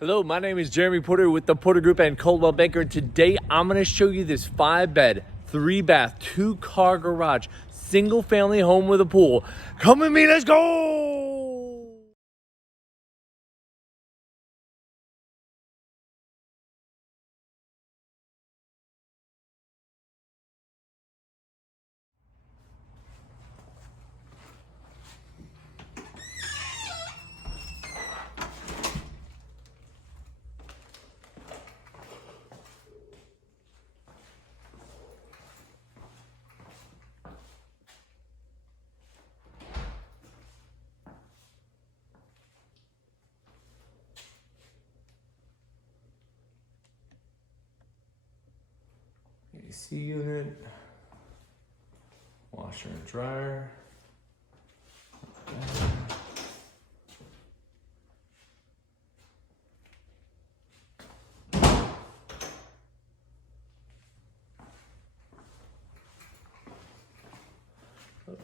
Hello, my name is Jeremy Porter with the Porter Group and Coldwell Banker. And today I'm going to show you this 5-bed, 3-bath, 2-car garage, single family home with a pool. Come with me, let's go! AC unit, washer and dryer,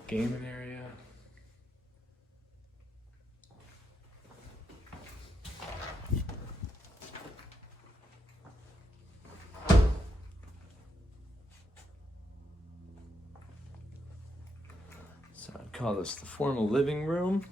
gaming area, so I'd call this the formal living room.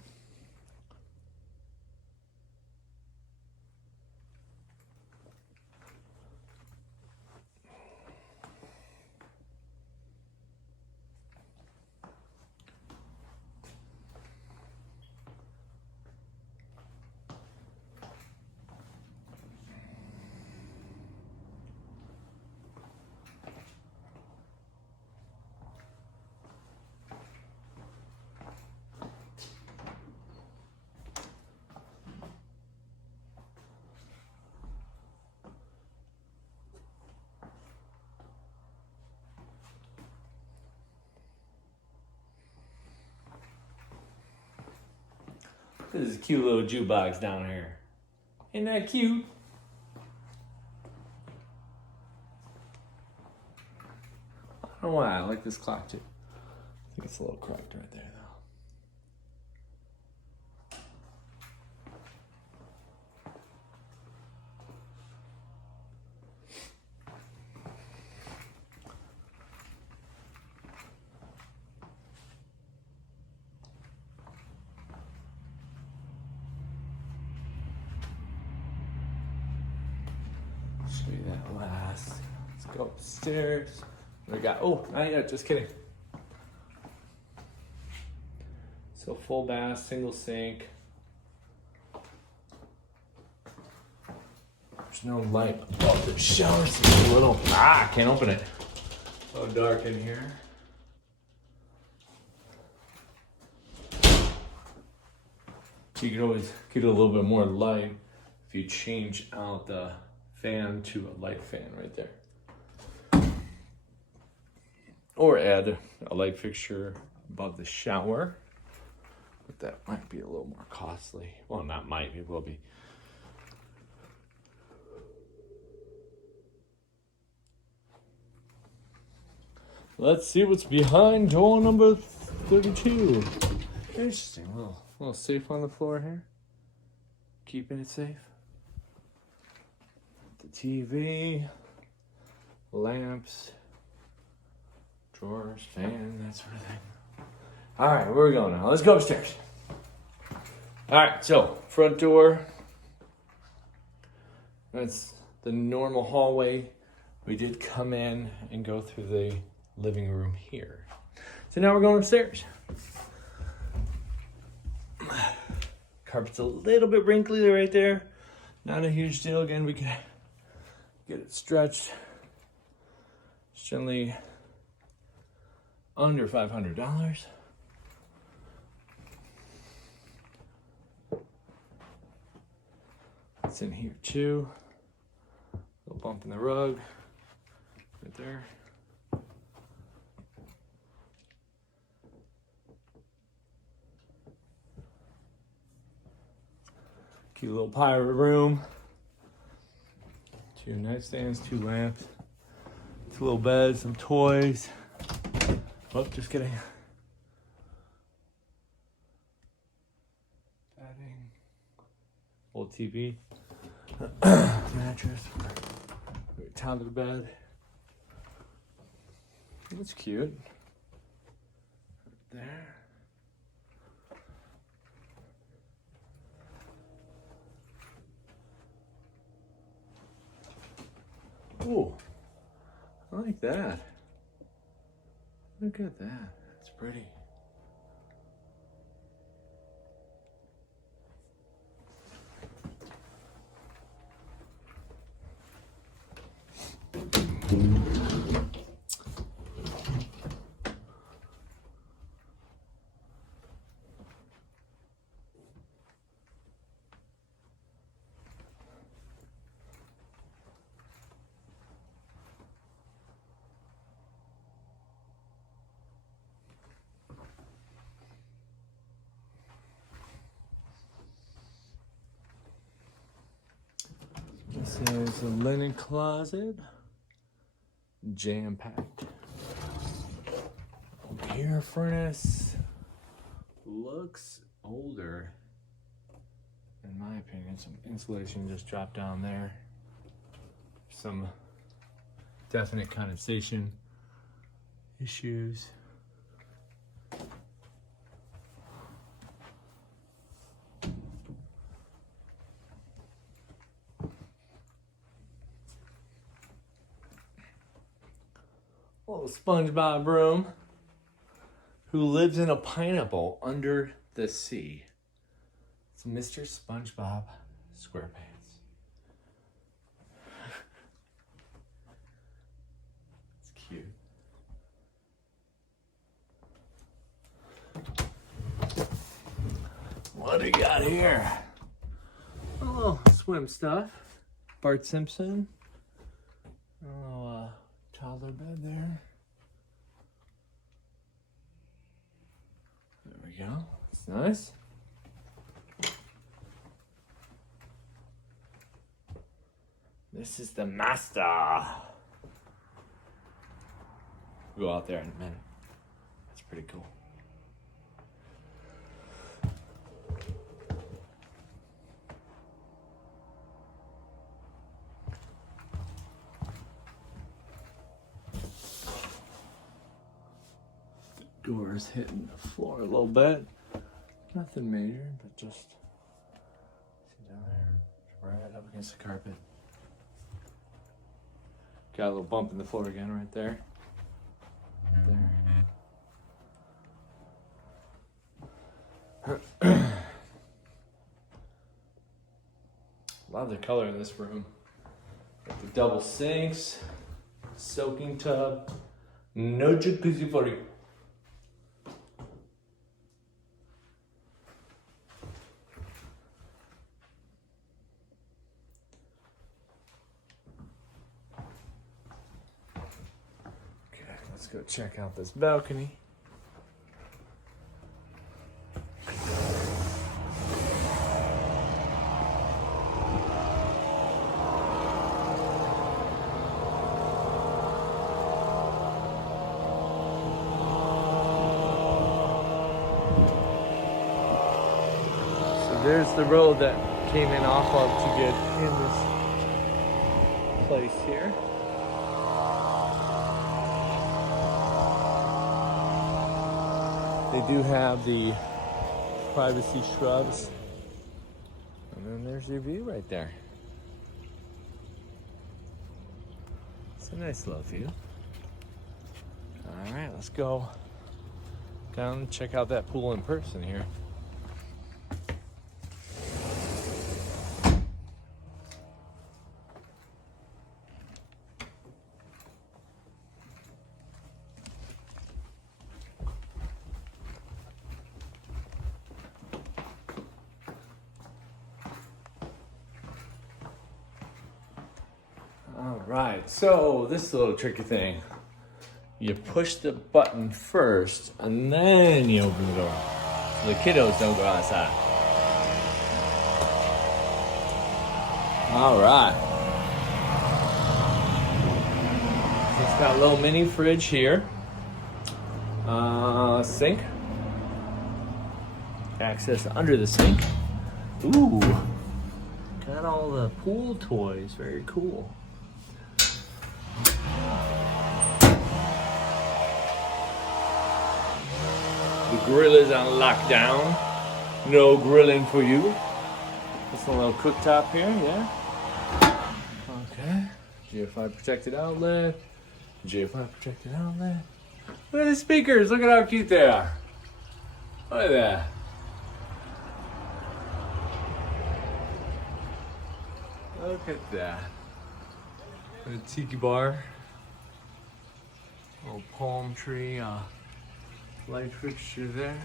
This is a cute little jukebox down here. Isn't that cute? I don't know why I like this clock too. I think it's a little cracked right there though. Show you that last. Let's go upstairs. We got, oh, not yet, just kidding. So full bath, single sink. There's no light above the shower, so it's a little, I can't open it. So dark in here. You could always get a little bit more light if you change out the fan to a light fan right there. Or add a light fixture above the shower. But that might be a little more costly. Well, not might, it will be. Let's see what's behind door number 32. Interesting, little safe on the floor here. Keeping it safe. The TV, lamps, drawers, fan, that sort of thing. All right, where are we going now? Let's go upstairs. All right, so front door. That's the normal hallway. We did come in and go through the living room here. So now we're going upstairs. Carpet's a little bit wrinkly right there. Not a huge deal. Again, we can get it stretched. It's generally under $500. It's in here too. Little bump in the rug right there. Cute little pirate room. 2 nightstands, 2 lamps, 2 little beds, some toys. Oh, just kidding. Padding. Old TV. Mattress for toddler bed. That's cute. Right there. Ooh, I like that. Look at that. That's pretty. This is a linen closet, jam-packed. Here, furnace looks older, in my opinion. Some insulation just dropped down there. Some definite condensation issues. Little SpongeBob room. Who lives in a pineapple under the sea? It's Mr. SpongeBob SquarePants. It's cute. What do we got here? A little swim stuff. Bart Simpson. A little toddler bed there. There we go. It's nice. This is the master. We'll go out there in a minute. That's pretty cool. Doors hitting the floor a little bit. Nothing major, but just see down there, right up against the carpet. Got a little bump in the floor again right there. There. Love the color in this room. Got the double sinks, soaking tub, no jacuzzi for you. Let's go check out this balcony. So there's the road that came in off of to get in this place here. They do have the privacy shrubs. And then there's your view right there. It's a nice little view. All right, let's go down and check out that pool in person here. Right, so this little tricky thing. You push the button first, and then you open the door. So the kiddos don't go outside. All right. It's got a little mini fridge here. Sink. Access under the sink. Ooh, Got all the pool toys. Very cool. The grill is on lockdown. No grilling for you. Just a little cooktop here, yeah. Okay. GFI protected outlet. GFI protected outlet. Look at the speakers. Look at how cute they are. Look at that. Look at that. A tiki bar. Little palm tree light fixture there.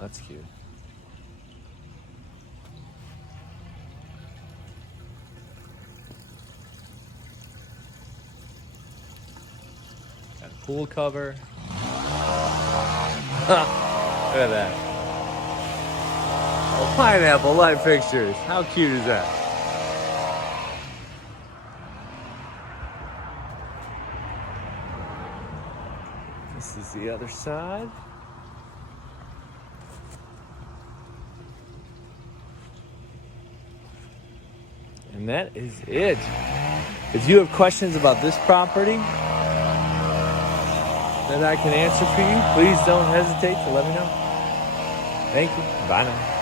That's cute. Got a pool cover. Look at that. Oh, pineapple light fixtures. How cute is that? This is the other side. And that is it. If you have questions about this property that I can answer for you, please don't hesitate to let me know. Thank you. Bye now.